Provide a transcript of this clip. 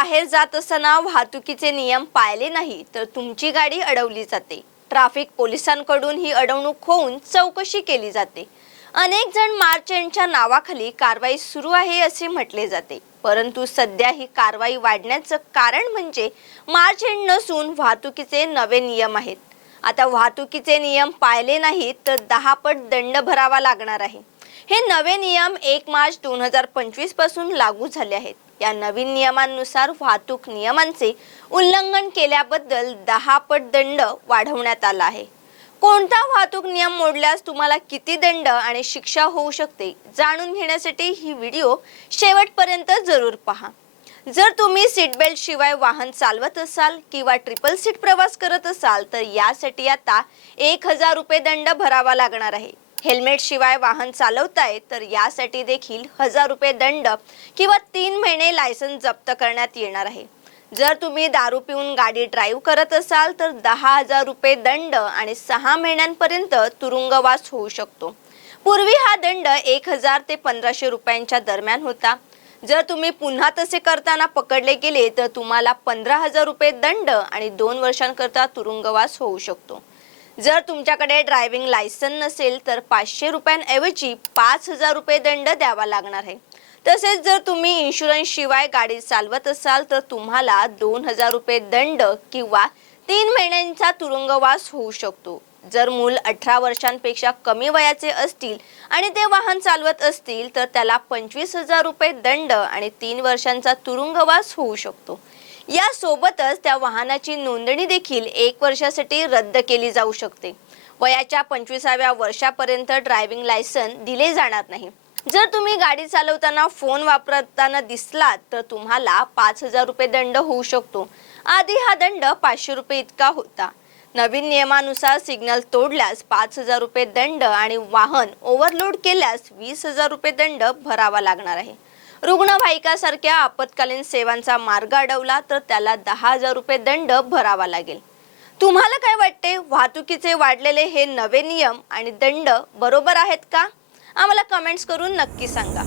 बाहेर जात असताना वाहतुकीचे नियम पाळले नाही तर तुमची गाडी अडवली जाते. ट्रॅफिक पोलिसांकडून ही अडवणूक होऊन चौकशी केली जाते. अनेक जण मार्च एंडच्या नावाखाली कारवाई सुरू आहे असे म्हटले जाते. परंतु सध्या ही कारवाई वाढण्याचं कारण म्हणजे मार्च एंड नसून वाहतुकीचे नवे नियम आहेत. आता वाहतुकीचे नियम पाळले नाहीत तर दहा पट दंड भरावा लागणार आहे. हे नवे नियम एक मार्च दोन हजार पंचवीसपासून लागू झाले आहेत. या नवीन नियमांनुसार वाहतूक नियमांचे उल्लंघन केल्याबद्दल दहा पट दंड वाढवण्यात आला आहे. कोणता वाहतूक नियम मोडल्यास तुम्हाला किती दंड आणि शिक्षा होऊ शकते जाणून घेण्यासाठी ही व्हिडिओ शेवटपर्यंत जरूर पहा. जर तुम्ही सीट बेल्ट शिवाय वाहन चालवत असाल किंवा ट्रिपल सीट प्रवास करत असाल तर यासाठी आता एक हजार रुपये दंड भरावा लागणार आहे. हेल्मेट शिवाय वाहन चालवताय तर यासाठी देखील हजार रुपये दंड किंवा तीन महिने लायसन्स जप्त करण्यात येणार आहे. जर तुम्ही दारू पिऊन गाडी ड्राईव्ह करत असाल तर दहा हजार रुपये दंड आणि सहा महिन्यांपर्यंत तुरुंगवास होऊ शकतो. पूर्वी हा दंड एक हजार ते पंधराशे रुपयांच्या दरम्यान होता. जर तुम्ही पुन्हा तसे करताना पकडले गेले तर तुम्हाला पंधरा हजार रुपये दंड आणि दोन वर्षांकरता तुरुंगवास होऊ शकतो. जर तुमच्याकडे ड्रायव्हिंग लायसन नसेल तर पाचशे रुपयांऐवजी पाच हजार रुपये दंड द्यावा लागणार आहे. तसेच जर तुम्ही इन्शुरन्स शिवाय गाडी चालवत असाल तर तुम्हाला दोन हजार रुपये दंड किंवा तीन महिन्यांचा तुरुंगवास होऊ शकतो. जर मूल अठरा वर्षांपेक्षा कमी वयाचे असतील आणि ते वाहन चालवत असतील तर त्याला पंचवीस हजार रुपये दंड आणि तीन वर्षांचा तुरुंगवास होऊ शकतो. यासोबतच त्या वाहनाची नोंदणी देखील एक वर्षासाठी रद्द केली जाऊ शकते. वयाच्या पंचवीसाव्या वर्षापर्यंत ड्रायव्हिंग लायसन दिले जाणार नाही. जर तुम्ही गाडी चालवताना फोन वापरताना दिसलात तर तुम्हाला पाच हजार रुपये दंड होऊ शकतो. आधी हा दंड पाचशे रुपये इतका होता. नवीन नियमानुसार सिग्नल तोडल्यास पाच हजार रुपये दंड आणि वाहन ओव्हरलोड केल्यास वीस हजार रुपये दंड भरावा लागणार आहे. रुग्णवाहिकासारख्या आपत्कालीन सेवांचा मार्ग अडवला तर त्याला दहा हजार रुपये दंड भरावा लागेल. तुम्हाला काय वाटते? वाहतुकीचे वाढलेले हे नवे नियम आणि दंड बरोबर आहेत का? आम्हाला कमेंट्स करून नक्की सांगा.